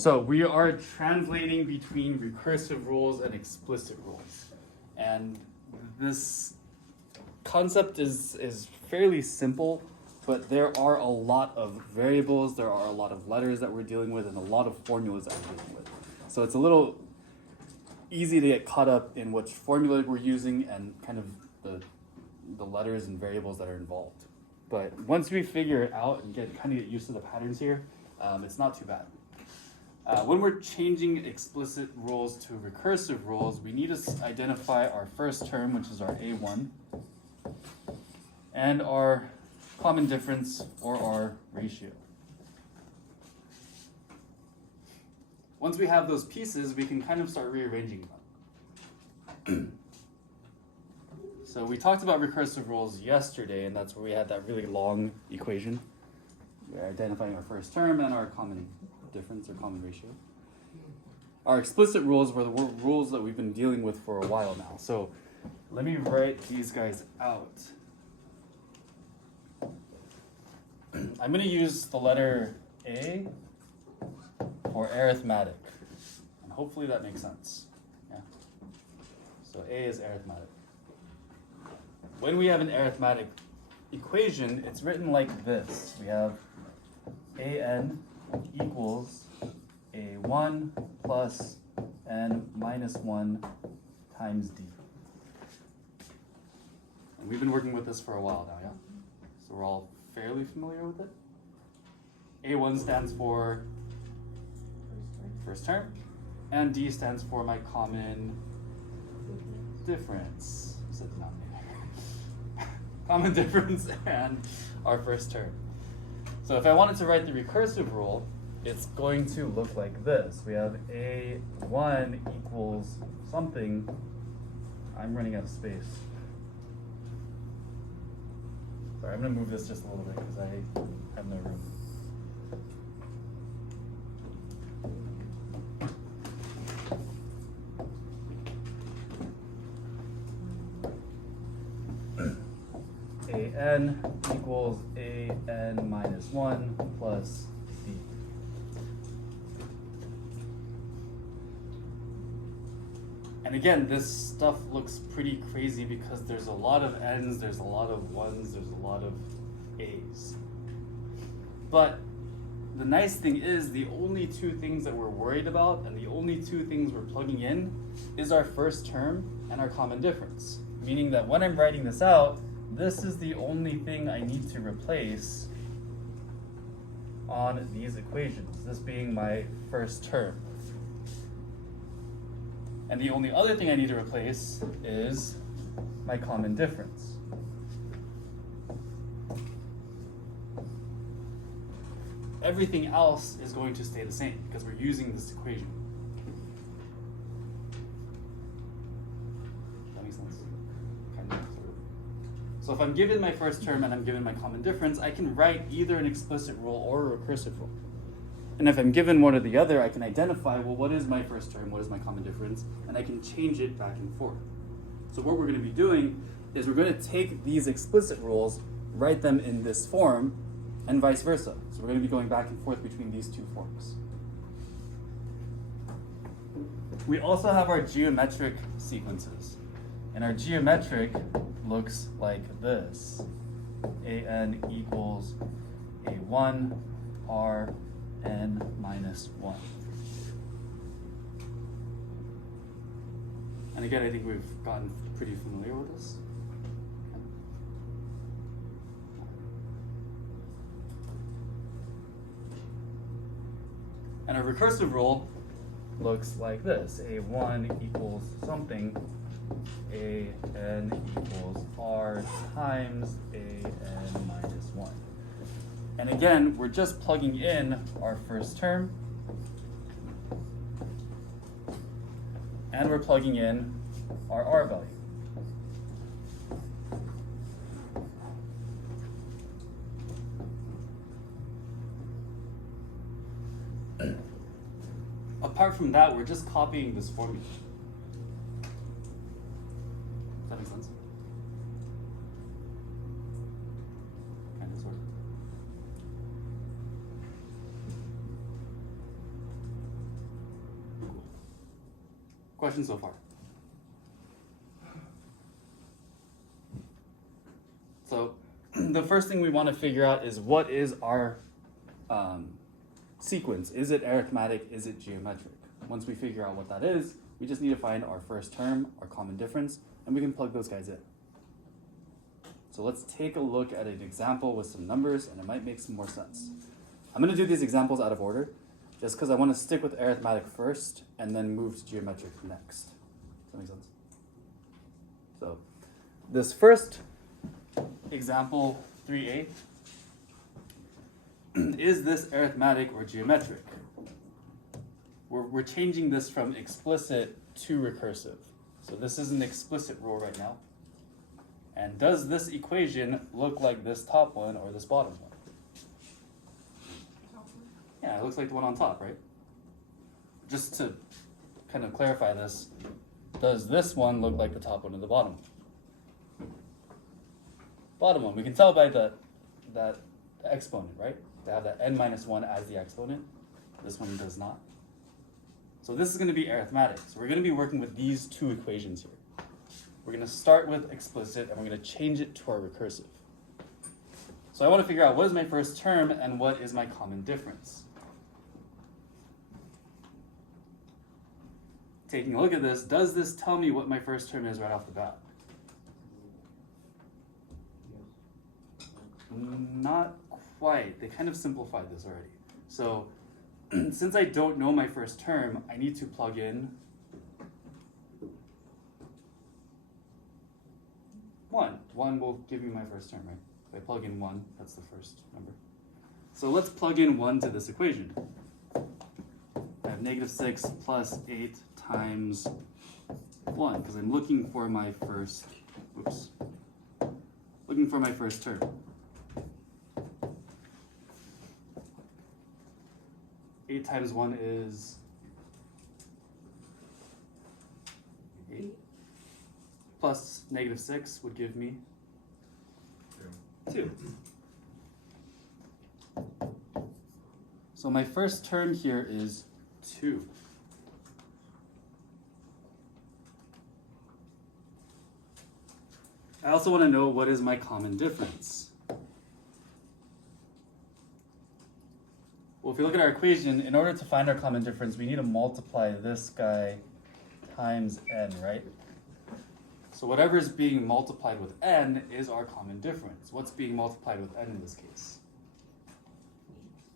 So we are translating between recursive rules and explicit rules. And this concept is fairly simple, but there are a lot of variables, there are a lot of letters that we're dealing with, and a lot of formulas that we're dealing with. So it's a little easy to get caught up in which formula we're using and kind of the letters and variables that are involved. But once we figure it out and kind of get used to the patterns here, it's not too bad. When we're changing explicit rules to recursive rules, we need to identify our first term, which is our A1, and our common difference, or our ratio. Once we have those pieces, we can kind of start rearranging them. So we talked about recursive rules yesterday, and that's where we had that really long equation. We're identifying our first term and our common difference or common ratio. Our explicit rules were the rules that we've been dealing with for a while now. So let me write these guys out. I'm going to use the letter A for arithmetic. And hopefully that makes sense. Yeah. So A is arithmetic. When we have an arithmetic equation, it's written like this. We have AN equals A1 plus N minus 1 times D. And we've been working with this for a while now, yeah? So we're all fairly familiar with it. A1 stands for first term, and D stands for my common difference. What's the denominator? Common difference and our first term. So if I wanted to write the recursive rule, it's going to look like this. We have A1 equals something. I'm running out of space. Sorry, I'm going to move this just a little bit because I have no room. AN equals AN minus 1 plus D. And again, this stuff looks pretty crazy because there's a lot of N's, there's a lot of 1's, there's a lot of A's. But the nice thing is the only two things that we're worried about and the only two things we're plugging in is our first term and our common difference. Meaning that when I'm writing this out, this is the only thing I need to replace on these equations, this being my first term. And the only other thing I need to replace is my common difference. Everything else is going to stay the same because we're using this equation. That makes sense? Kind of, sort of. So if I'm given my first term and I'm given my common difference, I can write either an explicit rule or a recursive rule. And if I'm given one or the other, I can identify, well, what is my first term, what is my common difference, and I can change it back and forth. So what we're going to be doing is we're going to take these explicit rules, write them in this form, and vice versa. So we're going to be going back and forth between these two forms. We also have our geometric sequences. And our geometric looks like this. AN equals A1 R N minus 1. And again, I think we've gotten pretty familiar with this. And a recursive rule looks like this. A1 equals something. AN equals R times AN minus 1. And again, we're just plugging in our first term. And we're plugging in our R value. Apart from that, we're just copying this formula. Does that make sense? Kind of, sort of. Questions so far? So the first thing we want to figure out is what is our sequence? Is it arithmetic? Is it geometric? Once we figure out what that is, we just need to find our first term, our common difference, and we can plug those guys in. So let's take a look at an example with some numbers, and it might make some more sense. I'm going to do these examples out of order, just because I want to stick with arithmetic first, and then move to geometric next. Does that make sense? So this first example, 3a, is this arithmetic or geometric? We're changing this from explicit to recursive. So this is an explicit rule right now. And does this equation look like this top one or this bottom one? Yeah, it looks like the one on top, right? Just to kind of clarify this, does this one look like the top one or the bottom one? Bottom one, we can tell by that exponent, right? They have that n minus 1 as the exponent. This one does not. So this is going to be arithmetic. So we're going to be working with these two equations here. We're going to start with explicit, and we're going to change it to our recursive. So I want to figure out what is my first term and what is my common difference. Taking a look at this, does this tell me what my first term is right off the bat? Not quite. They kind of simplified this already. So since I don't know my first term, I need to plug in 1. 1 will give me my first term, right? If I plug in 1, that's the first number. So let's plug in 1 to this equation. I have -6 plus 8 times 1, because I'm looking for my first, looking for my first term. 8 times 1 is 8. Plus -6 would give me 2. So my first term here is 2. I also want to know what is my common difference. Well, if we look at our equation, in order to find our common difference, we need to multiply this guy times n, right? So whatever is being multiplied with n is our common difference. What's being multiplied with n in this case?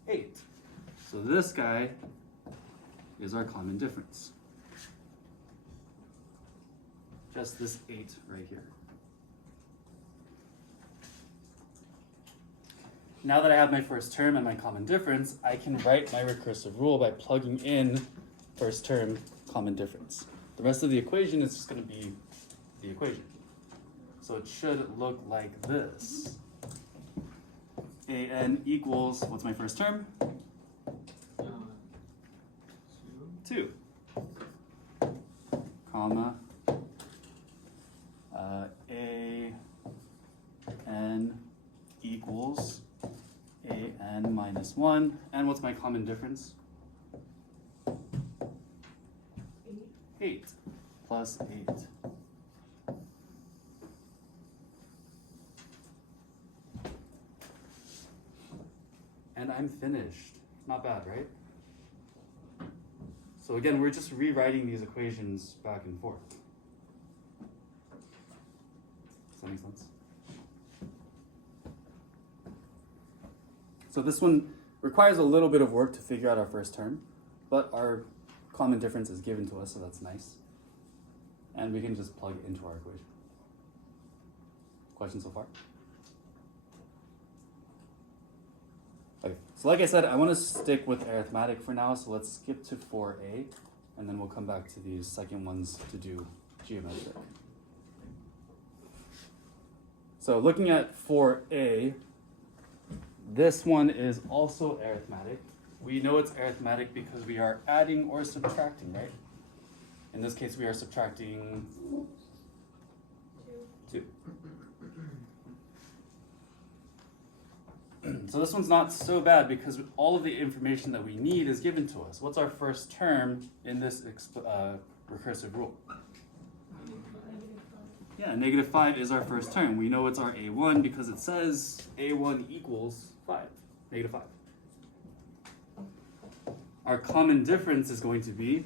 8. So this guy is our common difference. Just this 8 right here. Now that I have my first term and my common difference, I can write my recursive rule by plugging in first term, common difference. The rest of the equation is just going to be the equation. So it should look like this. an equals, what's my first term? 2. Comma. an equals an minus 1. And what's my common difference? 8 plus 8. And I'm finished. Not bad, right? So again, we're just rewriting these equations back and forth. Does that make sense? So this one requires a little bit of work to figure out our first term, but our common difference is given to us, so that's nice. And we can just plug into our equation. Questions so far? Okay, so like I said, I want to stick with arithmetic for now, so let's skip to 4a, and then we'll come back to these second ones to do geometric. So looking at 4a, this one is also arithmetic. We know it's arithmetic because we are adding or subtracting, right? In this case, we are subtracting 2. So this one's not so bad because all of the information that we need is given to us. What's our first term in this recursive rule? Yeah, negative 5 is our first term. We know it's our a1 because it says a1 equals 5, negative 5. Our common difference is going to be,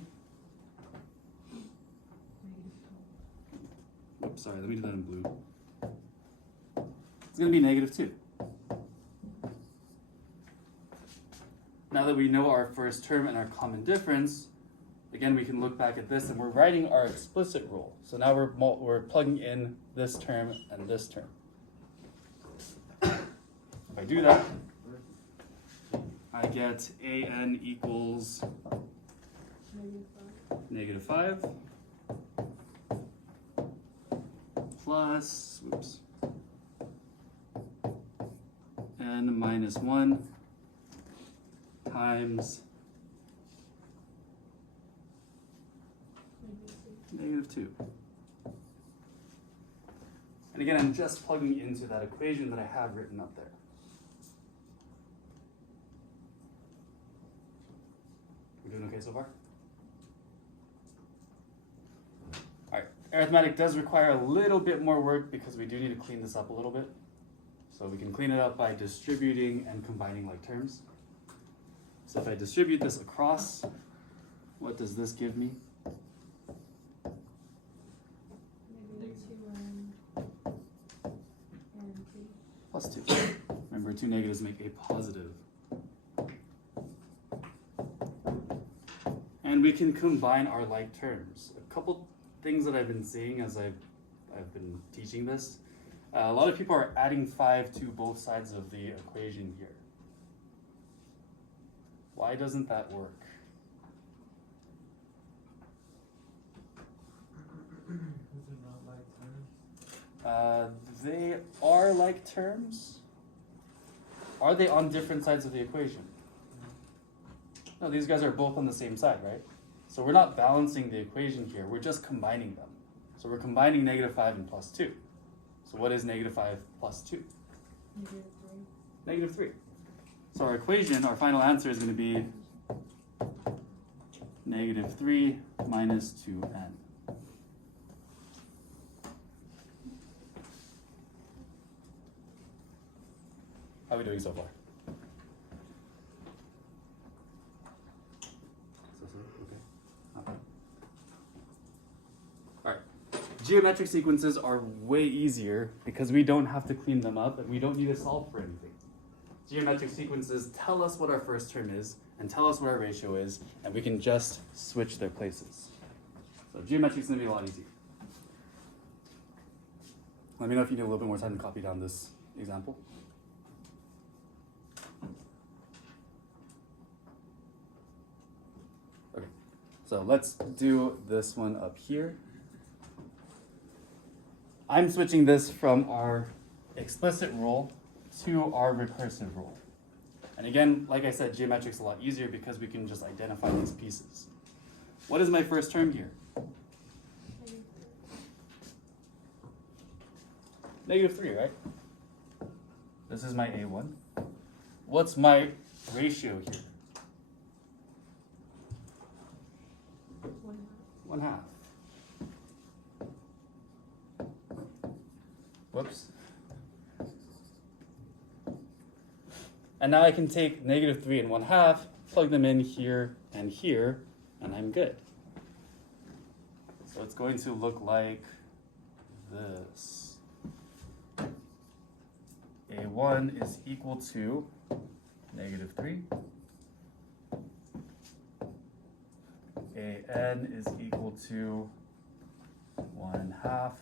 oops, sorry, let me do that in blue. It's going to be negative 2. Now that we know our first term and our common difference, again, we can look back at this and we're writing our explicit rule. So now we're plugging in this term and this term. If I do that, I get an equals negative 5 plus, whoops, n minus 1 times negative 2. And again, I'm just plugging into that equation that I have written up there. We're doing okay so far? All right, arithmetic does require a little bit more work because we do need to clean this up a little bit. So we can clean it up by distributing and combining like terms. So if I distribute this across, what does this give me? Plus 2. Remember, two negatives make a positive. And we can combine our like terms. A couple things that I've been seeing as I've been teaching this. A lot of people are adding 5 to both sides of the equation here. Why doesn't that work? They are like terms. Are they on different sides of the equation? No, these guys are both on the same side, right? So we're not balancing the equation here, we're just combining them. So we're combining negative 5 and plus 2. So what is negative 5 plus 2? Negative 3. Negative 3. So our equation, our final answer is going to be negative 3 minus 2n. How are we doing so far? Okay. All right. Geometric sequences are way easier because we don't have to clean them up and we don't need to solve for anything. Geometric sequences tell us what our first term is and tell us what our ratio is, and we can just switch their places. So geometry is going to be a lot easier. Let me know if you need a little bit more time to copy down this example. Okay, so let's do this one up here. I'm switching this from our explicit rule to our recursive rule. And again, like I said, geometric's a lot easier because we can just identify these pieces. What is my first term here? Negative 3, right? This is my A1. What's my ratio here? 1/2. Whoops. And now I can take negative 3 and 1/2, plug them in here, and I'm good. So it's going to look like this. A1 is equal to negative 3. AN is equal to 1/2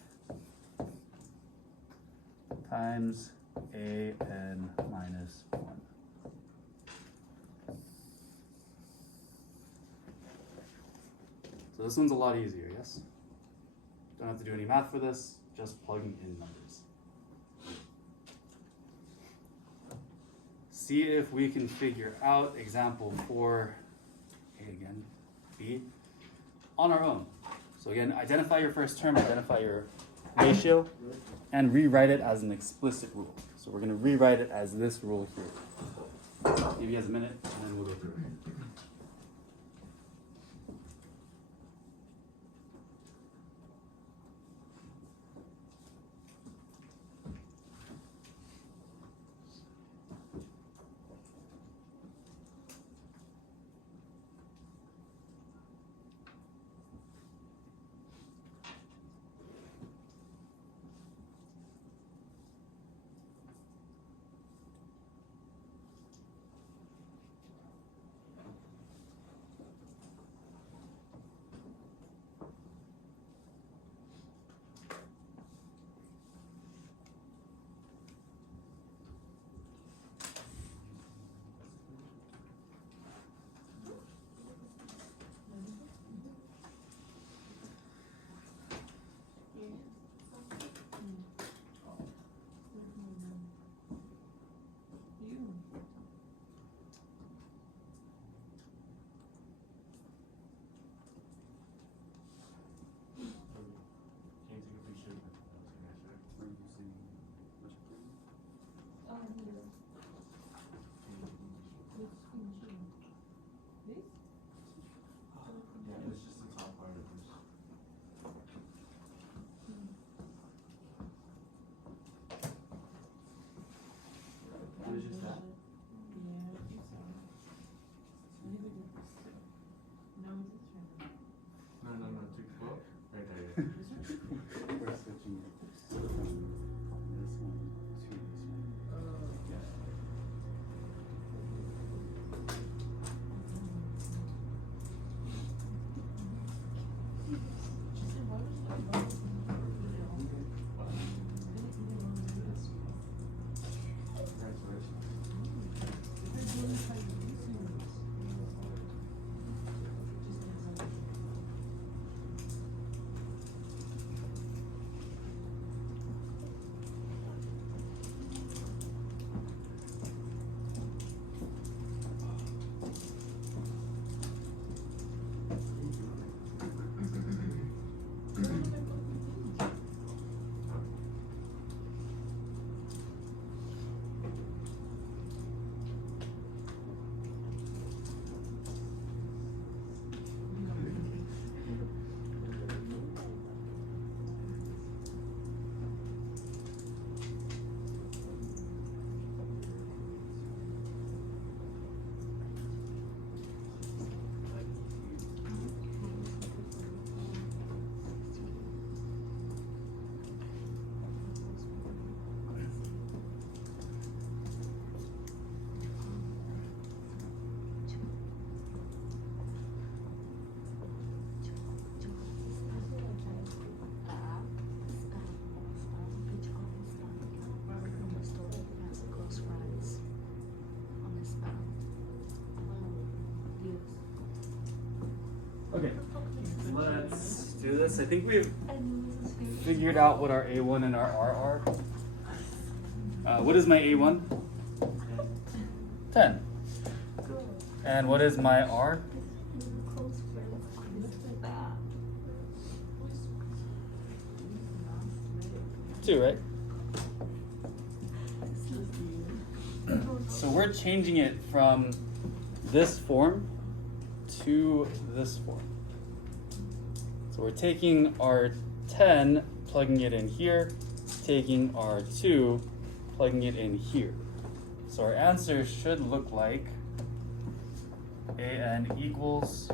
times AN minus 1. So this one's a lot easier, yes? Don't have to do any math for this, just plugging in numbers. See if we can figure out example 4, A again, B, on our own. So again, identify your first term, identify your ratio, and rewrite it as an explicit rule. So we're going to rewrite it as this rule here. Give you guys a minute, and then we'll go through it. Yeah, it's just the top part of this. What is just that? No, to go. Right there. We're switching from this one to this one. Okay, let's do this. I think we've figured out what our A1 and our R are. What is my A1? 10. And what is my R? 2, right? So we're changing it from this form to this form. So we're taking our 10, plugging it in here, taking our 2, plugging it in here. So our answer should look like AN equals,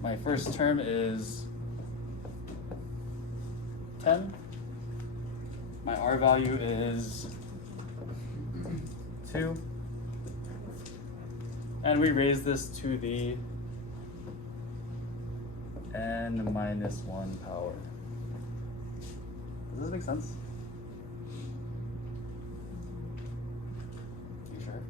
my first term is 10. My R value is 2. And we raise this to the n minus 1 power. Does this make sense? You sure?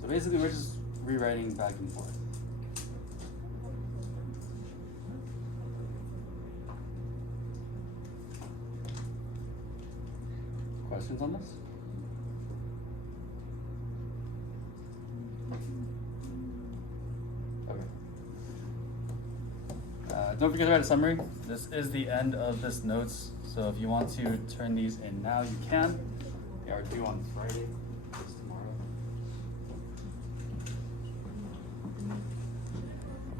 So basically we're just rewriting back and forth. Questions on this? Okay. Don't forget to write a summary. This is the end of this notes, so if you want to turn these in now, you can. They are due on Friday. Just